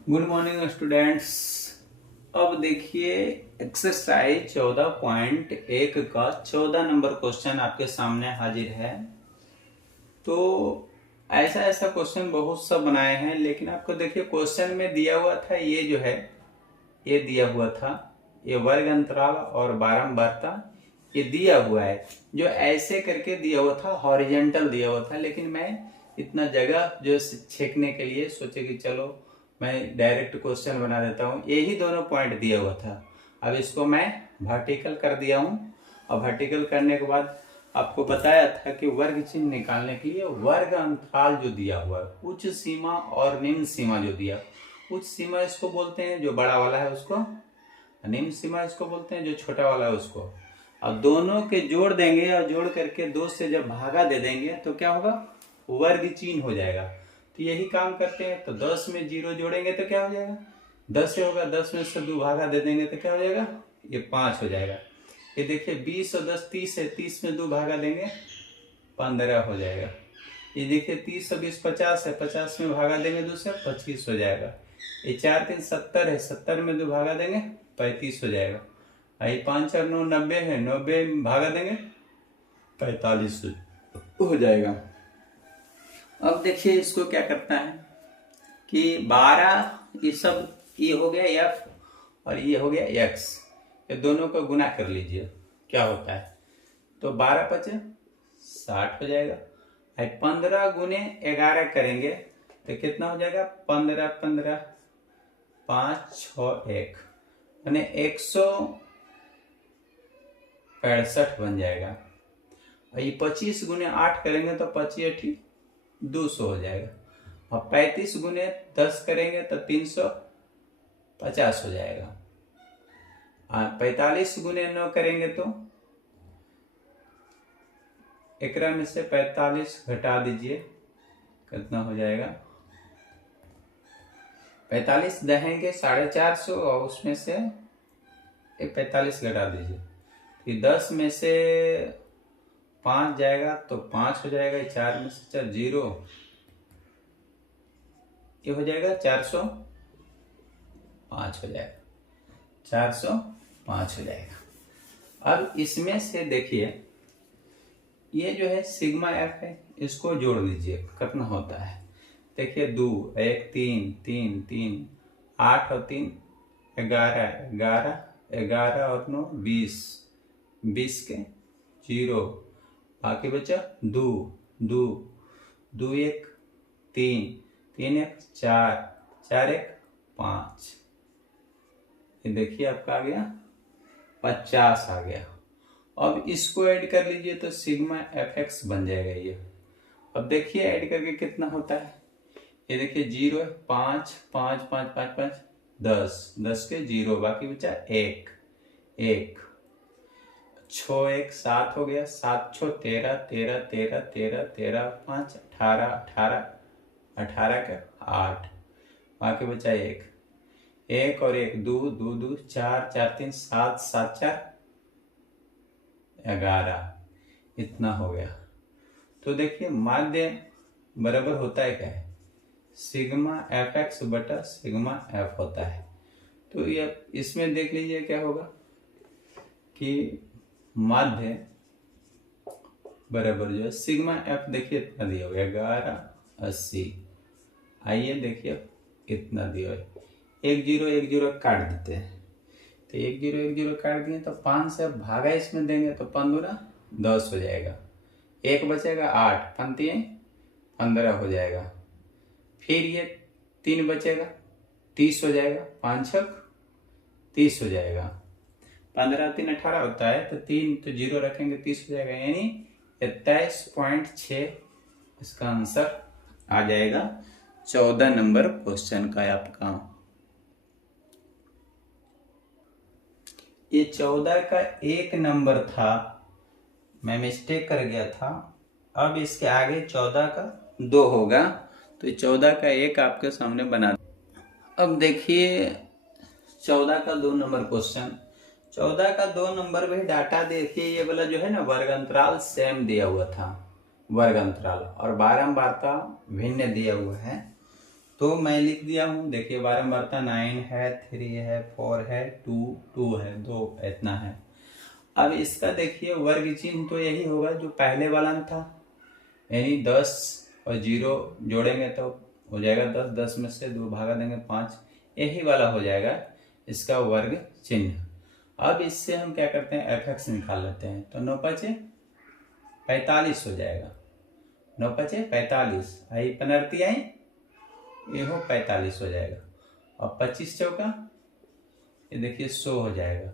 Good morning students. अब देखिए exercise 14.1 का 14 नंबर क्वेश्चन आपके सामने हाजिर है। तो ऐसा ऐसा क्वेश्चन बहुत सा बनाए हैं, लेकिन आपको देखिए क्वेश्चन में दिया हुआ था ये जो है, ये दिया हुआ था, ये वर्ग अंतराल और बारंबारता ये दिया हुआ है, जो ऐसे करके दिया हुआ था, हॉरिजेंटल दिया हुआ था। लेकिन मैं इतना जगह जो छेकने के लिए सोचे कि चलो मैं डायरेक्ट क्वेश्चन बना देता हूँ। यही दोनों पॉइंट दिया हुआ था, अब इसको मैं वर्टिकल कर दिया हूँ। और वर्टिकल करने के बाद आपको बताया था कि वर्ग चिन्ह निकालने के लिए वर्ग अंतराल जो दिया हुआ है, उच्च सीमा और निम्न सीमा जो दिया, उच्च सीमा इसको बोलते हैं जो बड़ा वाला है उसको, निम्न सीमा इसको बोलते हैं जो छोटा वाला है उसको। अब दोनों के जोड़ देंगे और जोड़ करके 2 से जब भागा दे देंगे तो क्या होगा, वर्ग चिन्ह हो जाएगा। तो यही काम करते हैं। तो 10 में 0 जोड़ेंगे तो क्या हो जाएगा, 10 से होगा। 10 में से 2 भागा दे देंगे तो क्या हो जाएगा, ये 5 हो जाएगा। ये देखिए 20 और 10 30 है, 30 में 2 भागा देंगे 15 हो जाएगा। ये देखिए 30 और 20 50 है, 50 में भागा देंगे 2 से 25 हो जाएगा। ये 4 3 70 है, 70 में 2 भागा देंगे 35 हो जाएगा। ये 5 4 9 90 है, 90 में भागा देंगे 45 हो जाएगा। अब देखिए इसको क्या करता है कि 12, ये सब ये हो गया एफ और ये हो गया एक्स, ये दोनों को गुना कर लीजिए क्या होता है। तो 12 5 60 हो जाएगा। 15 गुने 11 करेंगे तो कितना हो जाएगा, 15 15 5 6 1 यानी 165 बन जाएगा। और ये 25 गुने 8 करेंगे तो 25 200 हो जाएगा। और 35 गुने 10 करेंगे तो 350 हो जाएगा। 45 गुने 9 करेंगे तो एकरा में से 45 घटा दीजिए, कितना हो जाएगा, 45 दहेंगे 450 और उसमें से 45 घटा दीजिए। तो 10 में से 5 जाएगा तो 5 हो जाएगा। 4 में से 4 0, ये हो जाएगा 405 हो जाएगा, 405 हो जाएगा। अब इसमें से देखिए ये जो है सिग्मा एफ है, इसको जोड़ दीजिए कितना होता है। देखिए 2 1 3 3 3 8 और 3 11 11 11 और 9 20 20 के 0, बाकी बचा 2 2 2 1 3 3 1 4 4 1 5। ये देखिए आपका आ गया 50 आ गया। अब इसको ऐड कर लीजिए तो सिग्मा एफ एक्स बन जाएगा ये। अब देखिए ऐड करके कितना होता है, ये देखिए 0 है, 5 5 5 5 5 10 10 के 0, बाकी बचा 1 1 6 1 7 हो गया, 7 6 13 13 13 13 13 5 18 18 18 का 8, बाकी बचा 1 1 और 1 2 2 2 4 4 3 7 7 4 11, इतना हो गया। तो देखिए माध्य बराबर होता है क्या है, सिग्मा एफ एक्स बटा सिग्मा एफ होता है। तो ये इसमें देख लीजिए क्या होगा कि माध्य बराबर जो है सिग्मा एफ, देखिए इतना दिया हुआ 1180। आइए देखिए इतना दिया हुआ, 1 0 1 0 काट देते हैं। तो 1 0 1 0 काट दिए तो 5 से भागा इसमें देंगे तो 15 10 हो जाएगा। 1 बचेगा 8 5 15 हो जाएगा। फिर ये 3 बचेगा 30 हो जाएगा, 5 6 30 हो जाएगा। 15 3 18 होता है तो 3 तो 0 रखेंगे 30 हो जाएगा, यानी 27.6 इसका आंसर आ जाएगा। 14 नंबर क्वेश्चन का है आपका। ये 14 का 1 नंबर था, मैं मिस्टेक कर गया था। अब इसके आगे 14 का 2 होगा, तो 14 का 1 आपके सामने बना। अब देखिए 14 का 2 नंबर क्वेश्चन। 14 का 2 नंबर में डाटा देखिए, ये वाला जो है ना वर्ग अंतराल सेम दिया हुआ था, वर्ग अंतराल और बारंबारता भिन्न दिया हुआ है। तो मैं लिख दिया हूँ। देखिए बारंबारता 9 है, 3 है, 4 है, 2 है, 2 इतना है। अब इसका देखिए वर्ग चिन्ह तो यही होगा जो पहले वाला में था, यानी 10 और 0 जोड़ेंगे तो हो जाएगा 10, 10 में से 2 भागा देंगे 5, यही वाला हो जाएगा इसका वर्ग चिन्ह। अब इससे हम क्या करते हैं, fx निकाल लेते हैं। तो 9 पचे 45 हो जाएगा, 9 पचे 45, आई पनरती आई, ये हो 45 हो जाएगा। अब 25 चौका ये देखिए 100 हो जाएगा।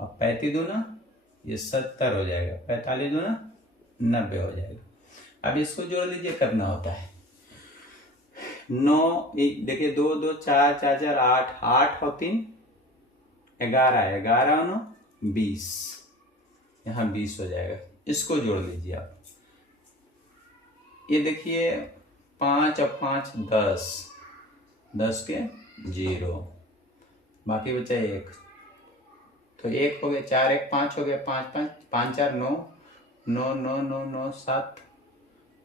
अब 35 दूना ये 70 हो जाएगा, 45 दूना 90 हो जाएगा। अब इसको जोड़ लीजिए, करना होता है 9, देखिए 2 2 4 4 4 8, 8 और 3 11, 11 और 9 20, यहाँ 20 हो जाएगा। इसको जोड़ लीजिए आप। ये देखिए 5 और 5 10, 10 के 0, बाकी बचा 1, तो 1 हो गया, 4 1 5 हो गया, 5 5 5 4 9, 9 9 9 9 7,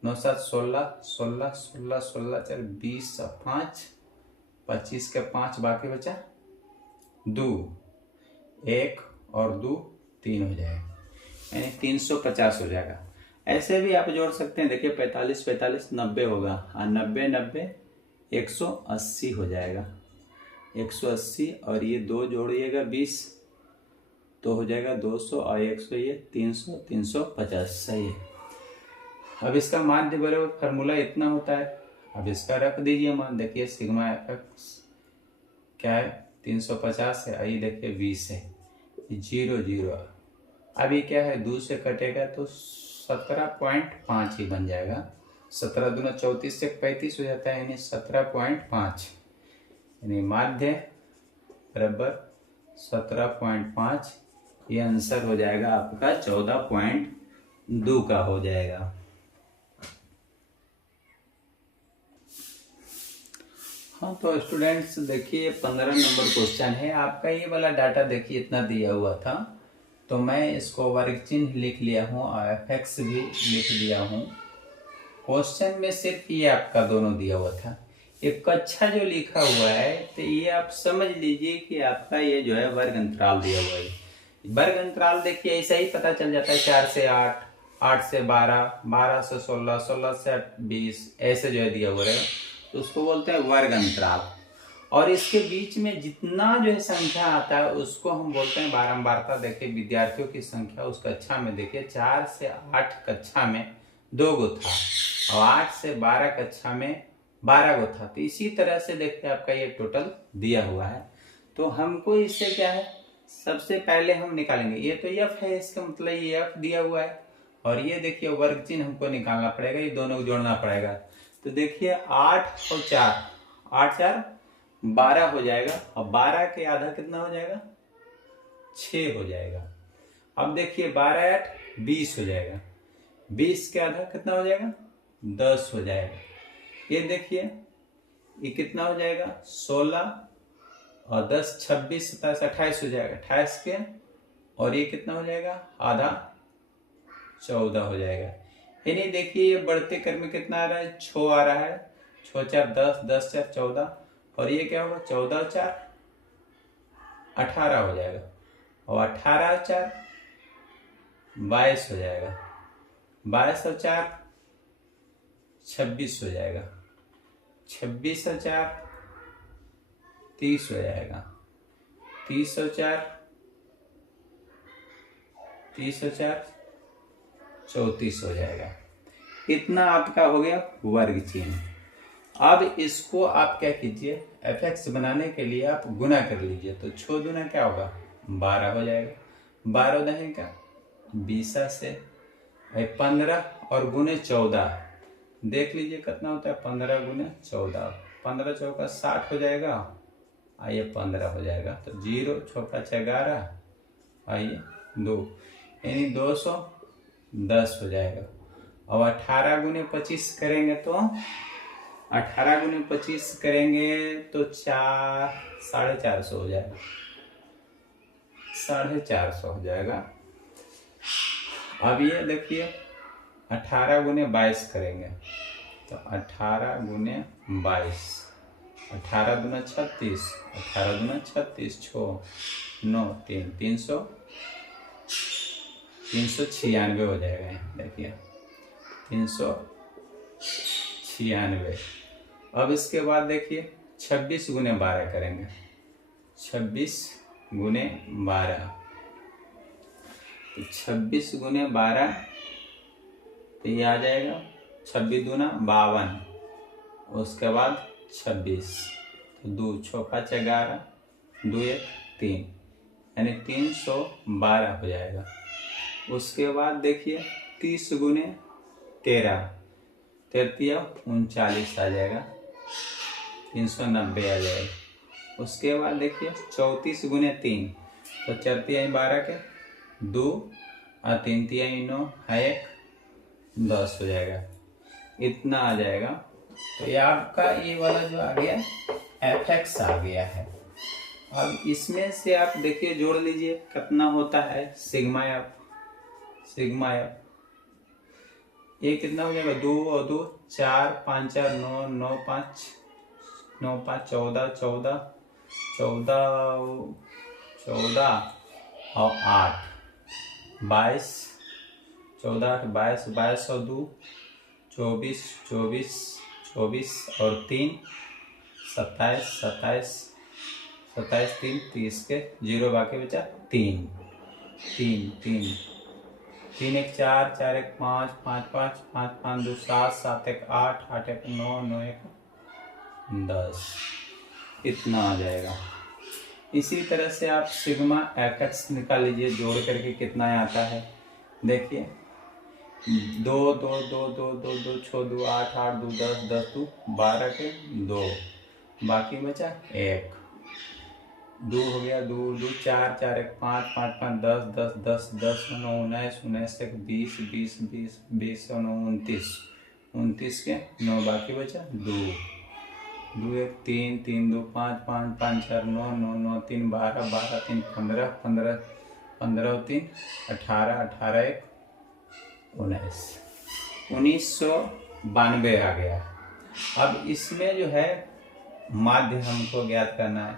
9 7 16, 16 16 16 4 20 और 5 25 के 5, बाकी बचा 2, 1 और 2 3 हो जाएगा, यानी 350 हो जाएगा। ऐसे भी आप जोड़ सकते हैं। देखिए 45 45 90 होगा, और 90 90 180 हो जाएगा, 180 और ये 2 जोड़िएगा 20 तो हो जाएगा 200 और 100 ये 300, 350 सही है। अब इसका माध्य बराबर फार्मूला इतना होता है। अब इसका रख दीजिए मान, देखिए सिग्मा एफएक्स क्या है 350 है, आई देखिए 20 है, 0 0। अब ये क्या है 2 से कटेगा तो 17.5 ही बन जाएगा। 17 दूना 34 से 35 हो जाता है, यानी 17.5, यानी माध्य बराबर 17.5। ये आंसर हो जाएगा आपका 14.2 का हो जाएगा। हाँ तो स्टूडेंट्स देखिए 15 नंबर क्वेश्चन है आपका। ये वाला डाटा देखिए इतना दिया हुआ था, तो मैं इसको वर्ग चिन्ह लिख लिया हूँ और एफएक्स भी लिख दिया हूँ। क्वेश्चन में सिर्फ ये आपका दोनों दिया हुआ था, एक कक्षा जो लिखा हुआ है तो ये आप समझ लीजिए कि आपका ये जो है वर्ग अंतराल दिया हुआ है। वर्ग अंतराल देखिए ऐसा ही पता चल जाता है, 4 से 8, 8 से 12, 12 से 16, 16 से 20, ऐसे जो है दिया हुआ है, तो उसको बोलते हैं वर्ग अंतराल। और इसके बीच में जितना जो है संख्या आता है उसको हम बोलते हैं बारंबारता। देखिए विद्यार्थियों की संख्या उस कक्षा में देखिए 4 से 8 कक्षा में 2 गो था, और 8 से 12 कक्षा में 12 गो था। तो इसी तरह से देखिए आपका ये टोटल दिया हुआ है। तो हमको इससे क्या है, सबसे पहले हम निकालेंगे, ये तो एफ है, इसका मतलब ये एफ दिया हुआ है, और ये देखिए वर्ग चिन्ह हमको निकालना पड़ेगा, ये दोनों को जोड़ना पड़ेगा। तो देखिए 8 और 4, 8 4 12 हो जाएगा, और 12 के आधा कितना हो जाएगा 6 हो जाएगा। अब देखिए 12 8 20 हो जाएगा, 20 के आधा कितना हो जाएगा 10 हो जाएगा। ये देखिए ये कितना हो जाएगा 16 और 10 26 27 28 हो जाएगा, 28 के और ये कितना हो जाएगा आधा 14 हो जाएगा। यानी देखिए ये बढ़ते क्रम में कितना आ रहा है 6 आ रहा है, 6 4 10, 10 4 14, और ये क्या होगा 14 4 18 हो जाएगा, और 18 4 22 हो जाएगा, 22 और 4 26 हो जाएगा, 26 और 4 30 हो जाएगा, 30 और 4 34 हो जाएगा। इतना आपका हो गया वर्ग चिन्ह। अब इसको आप क्या कीजिए, एफएक्स बनाने के लिए आप गुना कर लीजिए। तो 6 गुना क्या होगा 12 हो जाएगा, 12 दहें का 20 से 15 और गुने 14, देख लीजिए कितना होता है 15 गुने 14, 15 चौका 60 हो जाएगा, आइए 15 हो जाएगा। तो 0 चौका 11, आइए 2, यानी 210 हो जाएगा। अब 18 गुने 25 करेंगे तो 18 गुने 25 करेंगे तो 450 हो जाएगा, 450 हो जाएगा। अब ये देखिए 18 गुने 22 करेंगे तो 18 गुने 22 18 दूना 36, 18 दूना 36, 6 9 3 396 हो जाएगा। यहाँ देखिए 396। अब इसके बाद देखिए 26 गुने 12 करेंगे। 26 गुने 12, तो 26 गुने 12, तो ये आ जाएगा 26 दूना 52, उसके बाद 26, तो 2 चौका 11, 2 1 3, यानी 312 हो जाएगा। उसके बाद देखिए 30 गुने 13, 39 आ जाएगा, 390 आ जाएगा। उसके बाद देखिए 34 गुने 3, तो 4 तिहाई 12 के 2 और 3 तिहाई 9 है 1, 10 हो जाएगा। इतना आ जाएगा। तो ये आपका ये वाला जो आ गया fx आ गया है। अब इसमें से आप देखिए जोड़ लीजिए कितना होता है सिग्मा एफ। ये कितना हो जाएगा, 2 और 2 4, 5 4 9, 9 5 9 5 14 14 14 और 8 22, 14 8 22, 22 और 2 24 24 24 और 3 27 27 27 3 30 के 0 बाकी बचा 3 3 3 3 1 4 4 1 5 5 5 5 5 2 7 7 1 8 8 1 9 9 1 10, इतना आ जाएगा। इसी तरह से आप सिग्मा fx निकाल लीजिए जोड़ करके कितना आता है। देखिए 2 2 2 2 2 2 6 2 8 8 2 10 10 2 12 के 2, बाकी बचा 1, 2 हो गया, 2 2 4 4 1 5 5 5 10 10 10 10 9 19 19 1 20 20 20 20 9 29 29 के 9 बाकी बचा 2 2 1 3 3 2 5 5 5 4 9 9 9 3 12 12 3 15 15 15 3 18 18 1 19, 1992 आ गया। अब इसमें जो है माध्य हमको ज्ञात करना है।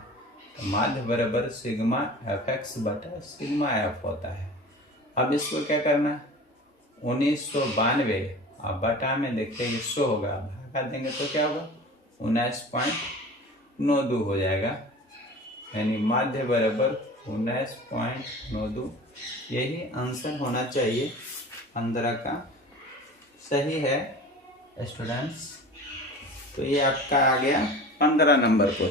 तो माध्य बराबर सिग्मा fx बटा सिग्मा f होता है। अब इसको क्या करना है, 1992 अब बटा में देखिए ये 100 होगा, भागा देंगे तो क्या होगा 19.92 हो जाएगा, यानी माध्य बराबर 19.92। यही आंसर होना चाहिए 15 का। सही है स्टूडेंट्स। तो ये आपका आ गया 15 नंबर क्वेश्चन।